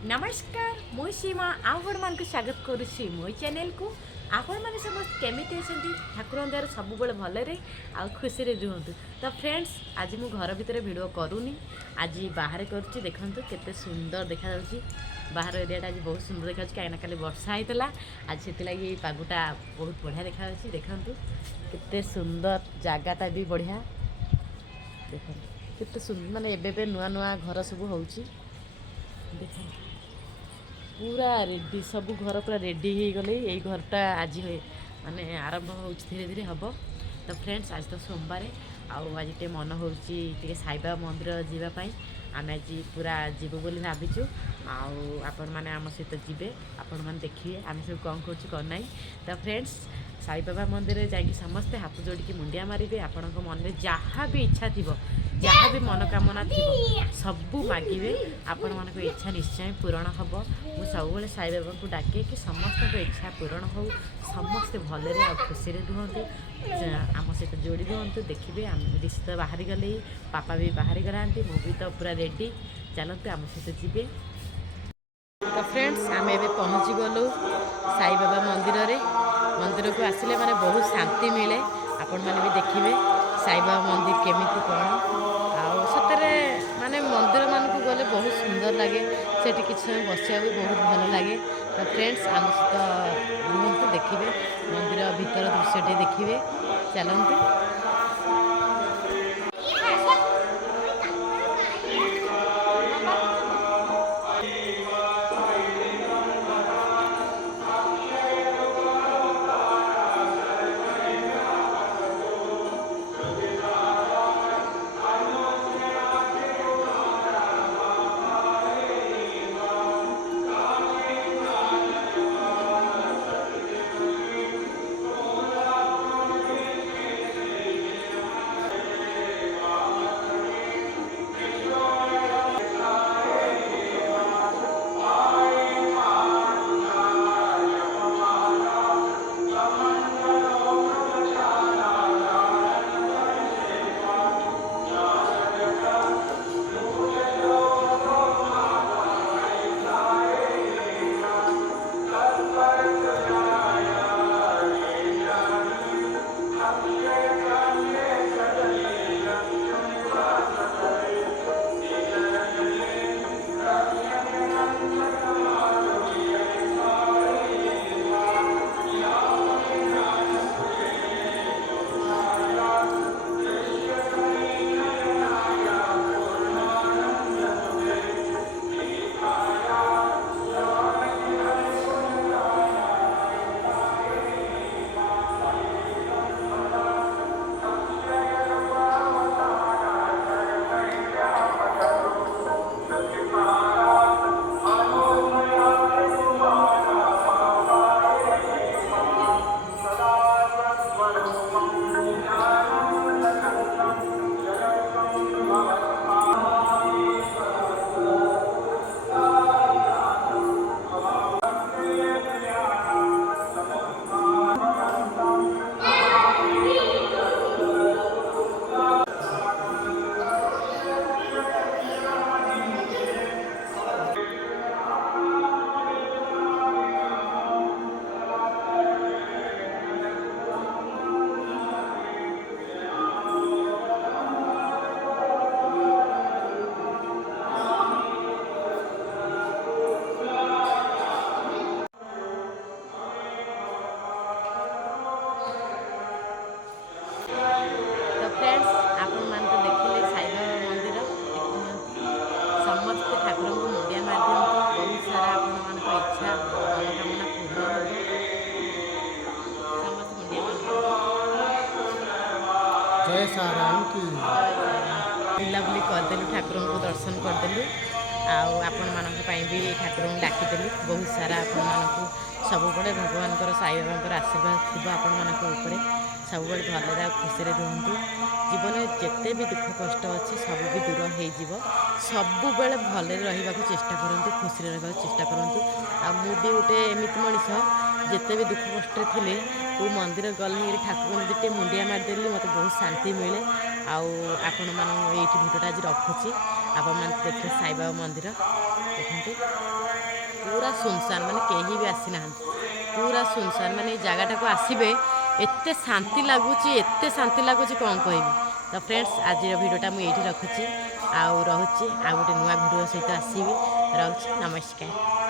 नमस्कार मु सीमा आपण मान स्वागत करुच्ची मो चैनल को आपण मैंने समस्त केमी ठाकुर दयार सब भलरे आ खुशी रुहतु। तो फ्रेंड्स आज मु घर भितर भिड करूनी आज बाहर करुच्ची देखु केते सुंदर देखा बाहर एरिया आज बहुत सुंदर देखा कहीं काली वर्षा होता आज से लगी पागुटा बहुत बढ़िया देखा देखु केते सुंदर जगटा भी बढ़िया देख केते सुंदर माने एबे नुआ नुआ घर सब होची देख पूरा रेडी सब घर पूरा रेडी हो गले यही घरटा आज माने आरंभ हो धीरे धीरे हम। तो फ्रेंड्स आज तो सोमवार आज टे मन हो साईबाबा मंदिर जावाई आम आज पूरा जीव बोली भाविचु आपण मैंने आम सहित जीवे आपण मैंने देखिए आम सब कौन कौन ना। तो फ्रेंड्स साईबाबा मंदिर जाकि समस्ते हाथ जोड़िकी मुंडिया मारे आपण मन में जहाँ भी इच्छा थी जहाँ भी मनोकामना थी सबू मागे आपण मान इच्छा निश्चय पूरण हम। मुझे सब साईबाबा को डाके कि समस्त इच्छा पूरण हो समस्ते भलरे आ खुशी रुहतु आम सहित जोड़ी रुहतु। देखिए आम निश्चित बाहरी गले पापा भी बाहरी गला मु भी तो पूरा रेडी चलते आम सहित जी। तो फ्रेंड्स आम ए पहुँची गलु साईबाबा मंदिर को आसिले माने बहुत शांति मिले आपण मैंने भी देखिए साईबाबा मंदिर केमिति कौन सतरे माने मंदिर मानक गले बहुत सुंदर लगे सेठी किसी समय बसिया बहुत भल लगे। तो फ्रेंड्स आम सहित रुहतु देखिए मंदिर भीतर दृश्यटी देखिए चलते। जय साराम की बुलाबुली करदेलु ठाकुर को दर्शन करदेलु आपण मानक भी ठाकुर डाकिदेलु बहुत सारा आपण मानक सब भगवान साईबाबा आशीर्वाद थी आपण मानक सब भलरे खुशी रुहतु। जीवन जिते भी दुख कष्ट अच्छी सब भी दूर हो सब भले रहा चेष्टा करूँ खुशी रहा चेष्टा करूँ। मु भी गोटे एमती मनीष जिते भी दुख कष्ट थे को मंदिर गले ठाकुर दिटे मुंडिया मारिदेली मत बहुत शांति मिले। आपण मान ये भिडियोटा आज रखुची आपण मैंने देखिए साईबाबा मंदिर देखते। पूरा सुनसान माने कहीं भी आसी ना पूरा सुनसान माने जगटा को आसबे एते शांति लगुच कौन कहबी। तो फ्रेंड्स आज भिडियोटा मुझे रखुच्छी आउ रोचे आ गोटे नुआ भिडियो सहित आसबि। रोचे नमस्कार।